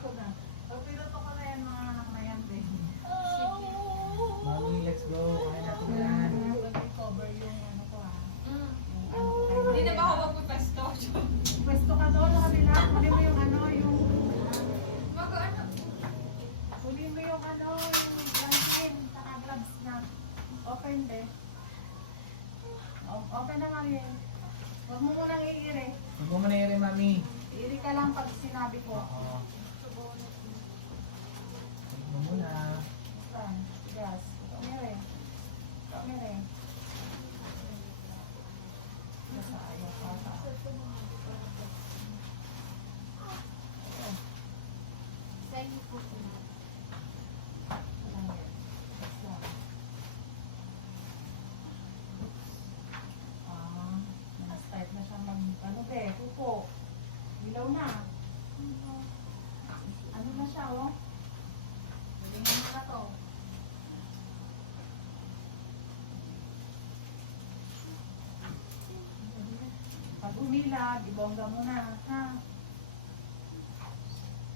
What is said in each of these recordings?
ko na. Pag pinuto ko na yan, mga anak na yan, baby. Mami, let's go. Kaya natin yan. Cover yung ano ko ha. Hindi na ba ako magpupesto? Pwesto ka doon, nakabila. Huli mo yung ano, yung... Mag-ano? Huli mo yung ano, yung lansin, saka gloves na. Open, be. Open na nga rin. Huwag mo munang iiri. Huwag mo muna i mami. Iiri ka lang pag sinabi ko. Oo. Huwag mo muna. Saan? Gas. Kamere. Kamere. Nasa ayaw ka ta. Sa'yo po po. Walang yan. Saan? Na-start na siyang ano be, kuko. Ilaw na. Ano na siya, oh? Galingan mo na to. Pag umilad, ibongga mo na, ha?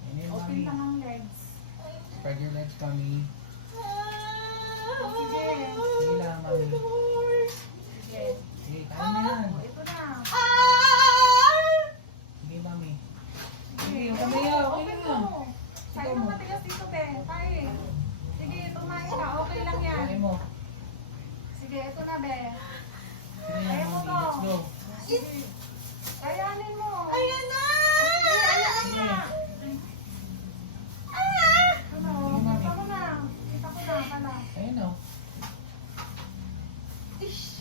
Ayun yun, Open mami. lang ang legs. Spread your legs, mami. Sige. Sige lang, mami. Sige. Sige, kaya na yan. O, ito na. Sige, mami. Sige, Sige. yung kamay ah. Okay Open lang. mo. Kaya nang matigas dito, te. Kaya. Sige, tumain ka. Okay lang yan. Kaya mo. Sige, ito na, be. Sige, Kaya mo mami. to. Let's go. Sige. Kayanin mo. Ayan na! Sige, ayan Sige. na. Ano? Kita mo na. Kita ko na. Kala. Ayun o. Ish!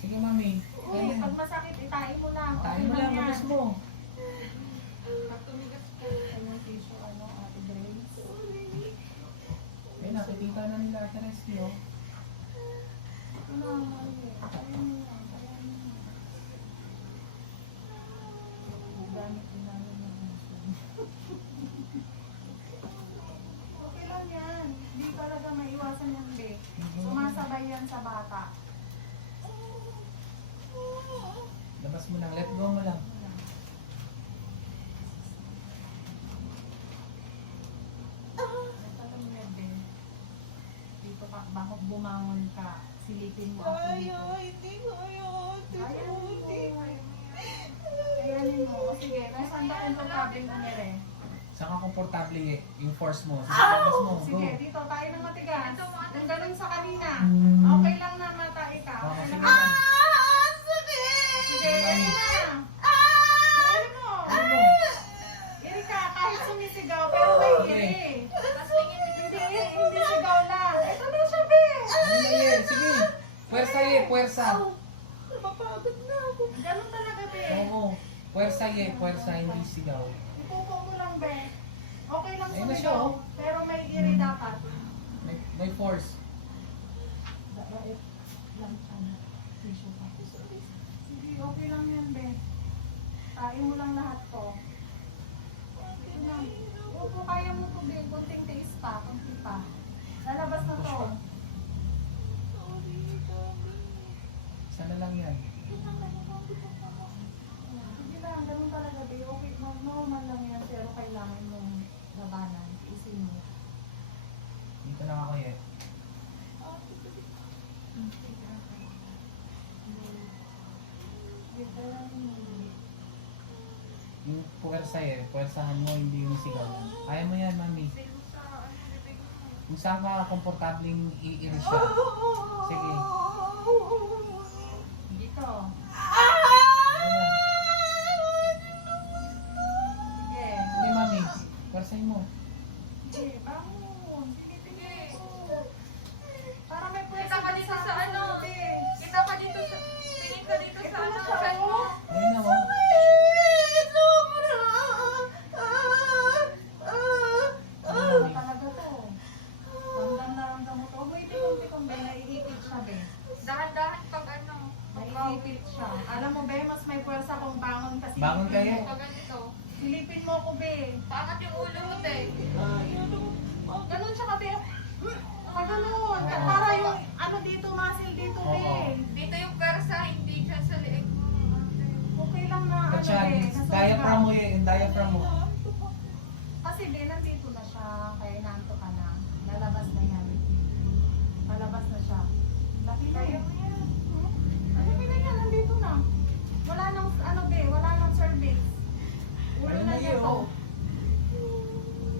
Sige, mami. Uy, Ayun. pag masakit, itain mo lang. Tayo mo lang, mabis mo. Pag tumigas po. Ano yung tissue, ano, Ate Grace? Ayun, nakikita na nila Ate Resty, oh. Ito na, mali. Kayanin mo lang. Kayanin mo. Gamit din namin yung insulin. Okay lang yan. Hindi talaga maiwasan yan, be. Sumasabay yan sa bata. Labas mo lang. Let go mo lang. Ito lang yan, be. Dito ka, bakit bumangon ka? Silipin mo ako dito. Hindi ko ayaw. Kayanin mo. Kayanin mo. O sige, nasaan ba komportabling umere? Saan ka komportable eh? Yung force mo. Sige, labas mo. Go. Sige, dito tayo ng matigas. Yung ganun sa kanina. Mm. Okay lang na matay ka. Oo, Okay sige lang. lang. Sige, iri na. Iri mo. Ano mo? Iri ka, kahit sumisigaw, pero may iri. Hindi sigaw lang. Ito na siya, be. Ayun na yan. Sige. Puwersa eh. Puwersa. Napapagod na ako. Ganun talaga, be. Oo. Puwersa eh. Puwersa. Hindi sigaw. Ipupo mo lang, be. Okay lang Ayun na siya, sumigaw, oh. pero may iri dapat. May force. Dait lang, ano, tissue pa. Sige, okay lang yan, be. Tain mo lang lahat to. Ito na. Opo, kaya mo to, be. Kunting tiis pa, kunti pa. Lalabas na to. Sana lang yan. Sige lang, ganun talaga, be. Okay, normal lang yan, pero kailangan mong labanan. Isin mo. Dito lang ako eh. Sige, kailangan mo. Yung puwersa eh. Puwersahan mo. Hindi yung sigaw lang. Kaya mo yan, mami. Kung saan ka komportabling i-iri siya. Sige. Dito. Ayun na. Sige. Sige, mami. Puwersahin mo. Sige, bangun. Sige. Para may pwede Kita ka dito sa ano? Kita ka dito sa... Tingin ka dito sa ano? Sa ano? Ayun na, oh. Ayun, mami. Talaga to. Ramdam na ramdam mo to. Huwag mo itikong-tikong, be. Naiipit siya, be. Dahan-dahan pag ano. Naiipit siya. Alam mo, be, mas may pwersa kung bangon kasi. Bangon kayo. Pag ganito. Silipin mo ako, be. Paangat yung ulo mo, te. Ganun siya ka, be. Ganun. Para yung ano dito, muscle dito, be. Oo. Dito yung persa, hindi siya sa leeg mo. Okay lang na, ano, Katyan, be. diaphragm mo eh. Yung diaphragm mo. Kasi Kasi din, nandito na siya. Kaya inaanto ka na. Lalabas na yan. Lalabas na siya. Laki na Kaya yun. mo yan. Laki na yan, nandito na. Wala nang, ano be, wala nang cervix. Ulo Ayun na na niya yun, to. oh.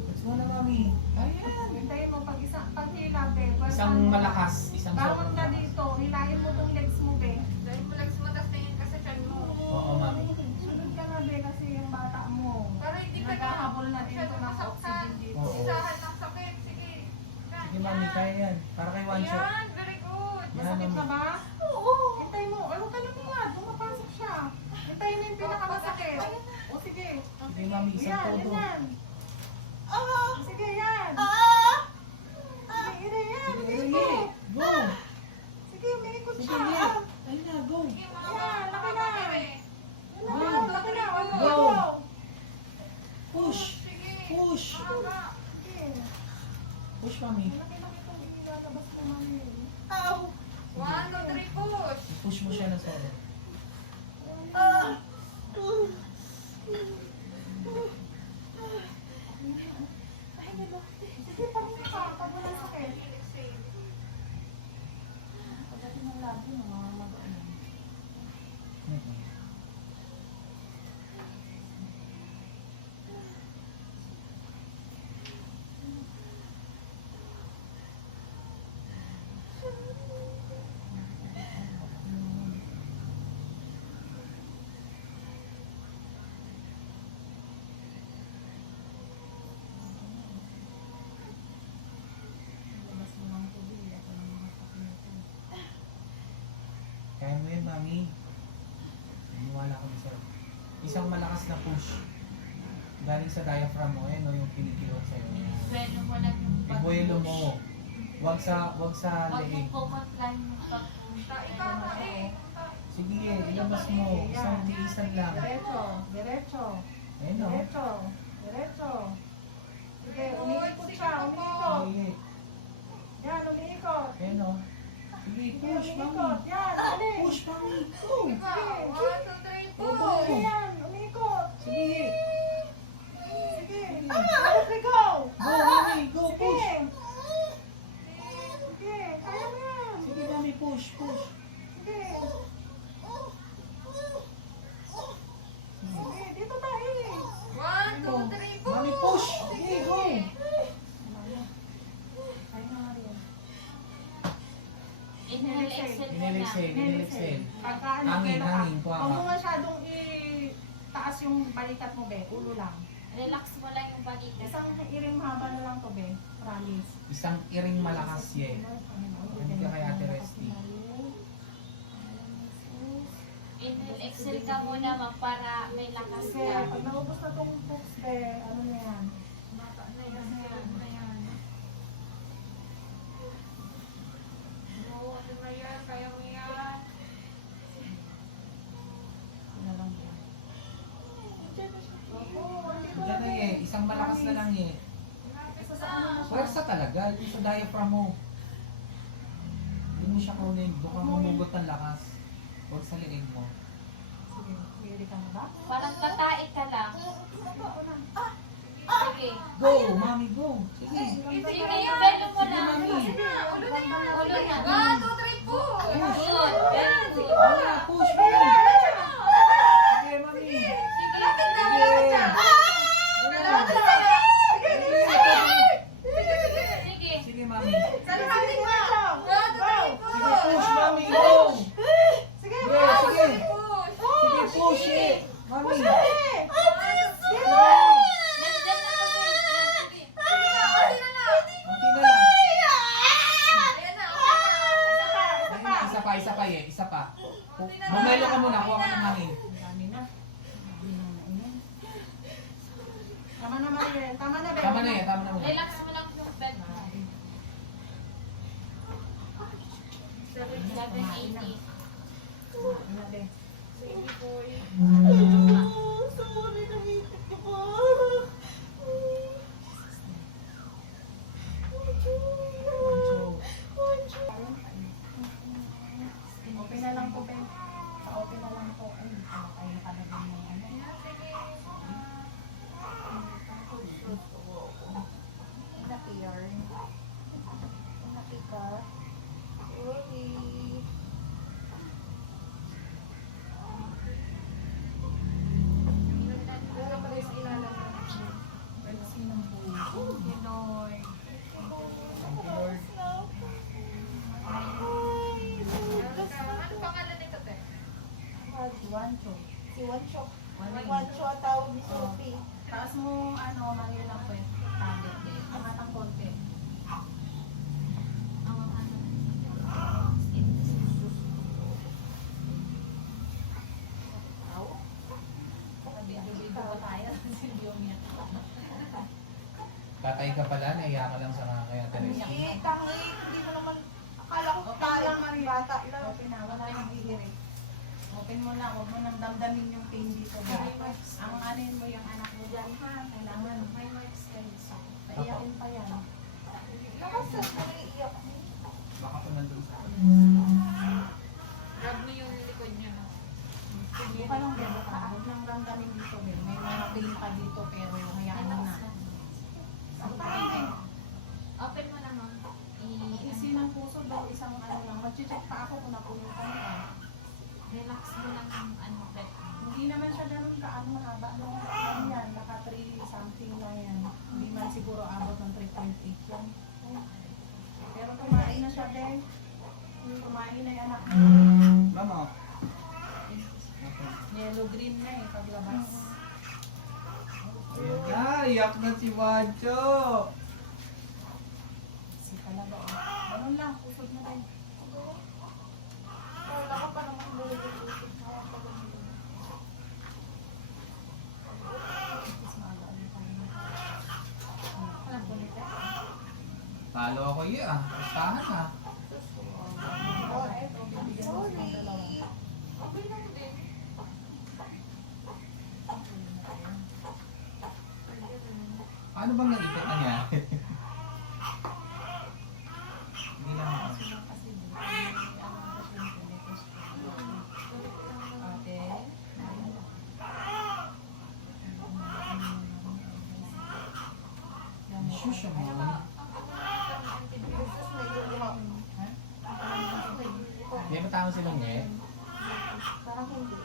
Let's go na, mami. Ayan. Hintayin mo, pag hila, be. Isang malakas, isang Bangon sobrang ka lakas. dito. Hilahin mo tong legs mo, be. Dahil mo legs mo, tas tingin ka sa tiyan mo. Oo, mami. Sunod ka na, be, kasi yung bata mo. Pero hindi ka Naghahabol na dito masyadong ng masaktan. oxygen dito. Oo. Isahan ng sakit. Sige. Sige, mami, kaya yan. Para kay one shot. Yan, very good. Masakit Yan, na mami. ba? Oo. Hintay mo. Ano ka lang yan? Pumapasok siya. Hintayin mo yung pinakamasakit. O sige. Sige, mami, isang Yan, todo. yan. Sige, yan. Sige, yan. Sige, Dito. sige. Go! Sige, umiikot Sige, siya. sige. Ayun na, go! Sige, mga Yan, laki na. Yan na, Go. laki na. Wag mo. Go. Push! Sige. Push! Mahaba. Sige. Push, mami. Malaki-laki itong ilalabas mo, mami. 1, 2, 3, push. Push mo siya ng solo. Sige, pahinga ka. Pag walang sakit. Exhale. Pagdating ng labo, namamagaan. Mm-mm. Labas mo ng tubig. Ako lang makasakit nito. Kaya mo yun, mami. Maniwala ko sa'yo. Isang malakas na push. Galing sa diaphragm mo, no, yung kinikilot sa'yo. Bueno mo lang yung Ibuelo mo. Wag sa Wag leeg. mo pupuntahan yung pag-push. Tae ka, tae. Sige, ilabas mo. Isang tiisan lang. Diretso. Diretso. Ayun, no? Diretso. Diretso. Sige, umiikot siya. Umiikot. Sige. Yan, umiikot. Ayun, no? Sige, Sige, push, umiikot. mami. Yan, dali. Push, mami. Go! Ikaw, 1, 2, 3, Go! push. Yan, umiikot. Sige. Sige. Let me go. Go, mami. Go, Sige. push. Sige, kaya mo yan. Sige, mami. Push, push. Sige. Sige, dito tayo eh. 1, 2, 3, push. Mami, push. Sige, go. Kaya nga rin. Inhale, exhale Inhale, muna. exhale. Inhale, exhale. Pagka ano, Hangin, kailan ka. hangin, kuha ka. Huwag mo masyadong taas yung balikat mo, be. Ulo lang. Relax mo lang yung balikat. Isang iring haba na lang to, be. Promise. Isang iring malakas, ye. Hindi ka kay Ate Resty. Inhale, exhale ka muna ma'am para may lakas Kasi ka. pag naubos na tong books, be, ano na yan? Bata na yan, yan, na yan. Oo, ano na yan, kaya mo yan. Ano lang yan. Opo, andito Diyan na, ye. Isang malakas na lang, ye. Isa sa ano na siya. Pwersa talaga. Yung sa diaphragm mo. Hindi mo siya kunin. Doon ka humugot ng lakas. Huwag sa leeg mo. Sige, ready ka na ba? Parang tatae ka lang. Sige. Go, mami, go. Sige. Sige, yung belo mo Sige, lang. mami. Ulo na yan. Ulo na. 1, 2, 3, push. Good, very good. Wala, push, mami. Sige, mami. Sige. Lapit na, Sige. lapit na. Wala. Sige. Sige, mami. Kalahati pa. 1, 2, 3, push. Sige, push, mami. Go. Sige, Sige, sige. Push. Sige, push, eh. Mami. sige. Nandyan na kasi. Sige. Sige na, okay na na. Kunti na lang. Ayan na, okay na. Ayun, isa pa, eh. Isa pa. Bumelo ka muna. Kuha ka ng hangin. Ang dami na. Ang dami na nainin. Tama na, Mariel. Tama na, be. Tama na, eh. Tama na muna. Relax mo lang yung bed mo. 780. Ano na, be? Baby boy. Okay na lang po, be. Okay na lang po. Ay, tayo nakalagay ng ano. Sige. Si Wancho. Si Wancho. Waning. Wancho ang tawag ni Sophie. Taas mo, ano, mangyo ng pwet. Tablet din. Angat ang konti. Ang ano. Aw. Video-video ko tayo. Video niya. Tatay ka pala, naiya ka lang sa mga kaya Teresa. Hindi, tangi. Hindi mo naman, akala ko Okay parang lang, Maria. bata lang. Open na, wala nang hihirit. Open mo na, huwag mo nang damdamin yung pain dito. Ang anin mo yung anak mo dyan, ha? Kailangan. May marks kayo sa Paiyakin pa yan. Nakasal ko naiiyak. Baka po nandun sa akin. Grab mo yung likod niyo. No? Hindi ka lang, Bebo ka. Huwag nang damdamin dito, Bebo. May mga pain pa dito, pero hayaan mo na. Open mo na, ma'am. Isi ng puso daw, isang ano lang. Mag-check pa ako kung napunutan ka. Relax mo lang yung ano, breath mo. Hindi naman siya ganun ka, ano, haba nung ano yan, naka 3 something lang yan. Hindi man siguro abot ng 3.8 yan. Pero kumain na siya, Beng. Kumain na yung anak mo. Mama. Yellow green na eh, paglabas. Ayan na, iyak na si Wancho. Si talaga, oh. Ganun lang, pusod na din. Wala ka pa naman nalululusot. Tapos maaga-alitan na. Alam ko nito. Talo ako iya. Pustahan ah. Oh, eto, bibigyan mo silang dalawa. Okay lang din. Ano bang naipit na niya? Hindi lang ako. Sila kasi, may ano ang pasyente, may test. Ate. Shush siya mo. Tapos may luluha. Hindi ba tama silang eh? Parang hindi.